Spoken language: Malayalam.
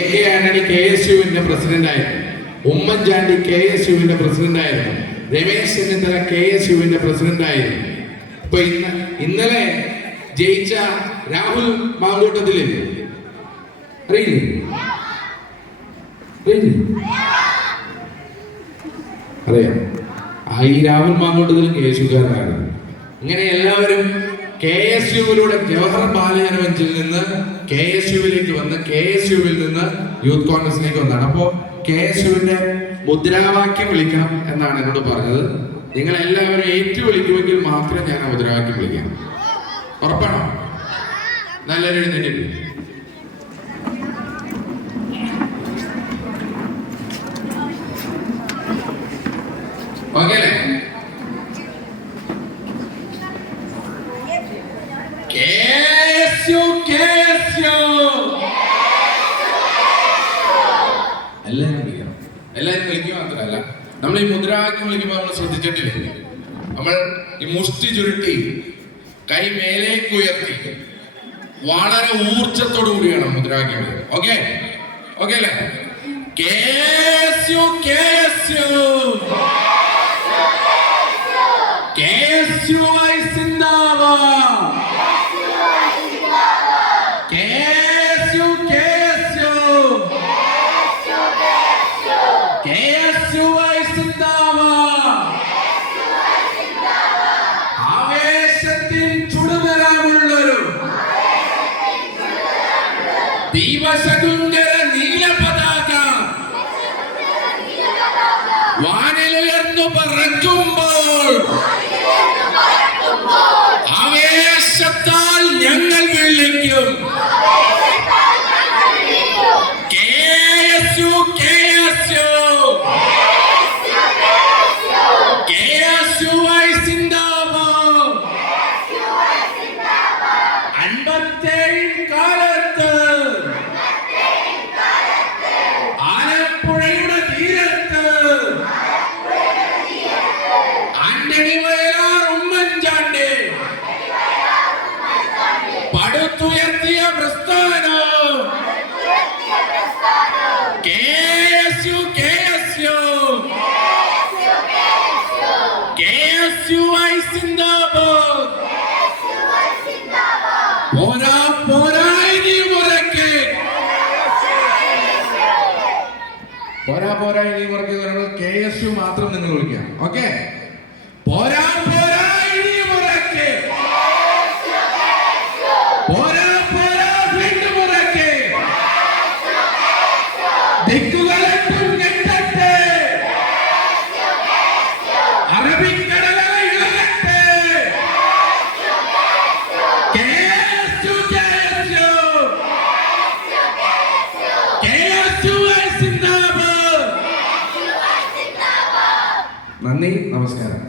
കെ ആന്റണി കെ എസ് യുവിന്റെ പ്രസിഡന്റ് ആയിരുന്നു. ഉമ്മൻചാണ്ടി കെ എസ് യുവിന്റെ പ്രസിഡന്റ് ആയിരുന്നു. രമേശ് ചെന്നിത്തല കെ എസ് യുവിന്റെ പ്രസിഡന്റ് ആയിരുന്നു. ഇപ്പൊ ഇന്ന് ഇന്നലെ ജയിച്ച രാഹുൽ മാങ്കൂട്ടത്തിലില്ലേ? അറിയില്ലേ? അറിയാം. ഈ രാഹുൽ മാങ്കൂട്ടത്തിലും കെ എസ് യുക്കാരനാണ്. ഇങ്ങനെ എല്ലാവരും കെ എസ് യുവിലൂടെ ജവഹർ ബാലജനമഞ്ചിൽ നിന്ന് കെ എസ് യുവിലേക്ക് വന്ന് കെ എസ് യുവിൽ നിന്ന് യൂത്ത് കോൺഗ്രസിലേക്ക് വന്നതാണ് അപ്പോ കെ എസ് യുവിന്റെ മുദ്രാവാക്യം വിളിക്കണം എന്നാണ് എന്നോട് പറഞ്ഞത്. നിങ്ങൾ എല്ലാവരും ഏറ്റു വിളിക്കുമെങ്കിൽ മാത്രമേ ഞാൻ മുദ്രാവാക്യം വിളിക്കാം ഉറപ്പാണോ? നല്ലൊരു എഴുന്നേറ്റ് ഓക്കെ അല്ലേ? കേസ്യു കേശു എല്ലാവരും വിളിക്കണം. എല്ലാവരും വിളിക്കുക മാത്രമല്ല നമ്മൾ ഈ മുദ്രാവാക്യം വിളിക്കുമ്പോൾ നമ്മൾ ശ്രദ്ധിച്ചിട്ടില്ല നമ്മൾ ഈ മുഷ്ടി ചുരുട്ടി കൈ മേലേക്ക് ഉയർത്തി വളരെ ഊർജത്തോടു കൂടിയാണ് മുദ്രാവാക്യം ഓക്കെ? ഓക്കെ അല്ലേ? കേസ്യു കേസ്യു ഐ സിന്ദാബാദ്. ദീപശകുങ്കര നീല പതാക. വാനിലുയർന്നു പറക്കുമ്പോൾ പടുത്തുയർത്തിയ പ്രസ്ഥാനം KSU. KSUI സിന്ദാബാദ്. പോരാ പോരാ ഇനി മുറയ്ക്ക് പോരാ കെ എസ് യു മാത്രം നിങ്ങൾ വിളിക്കാം ഓക്കെ നന്ദി നമസ്കാരം.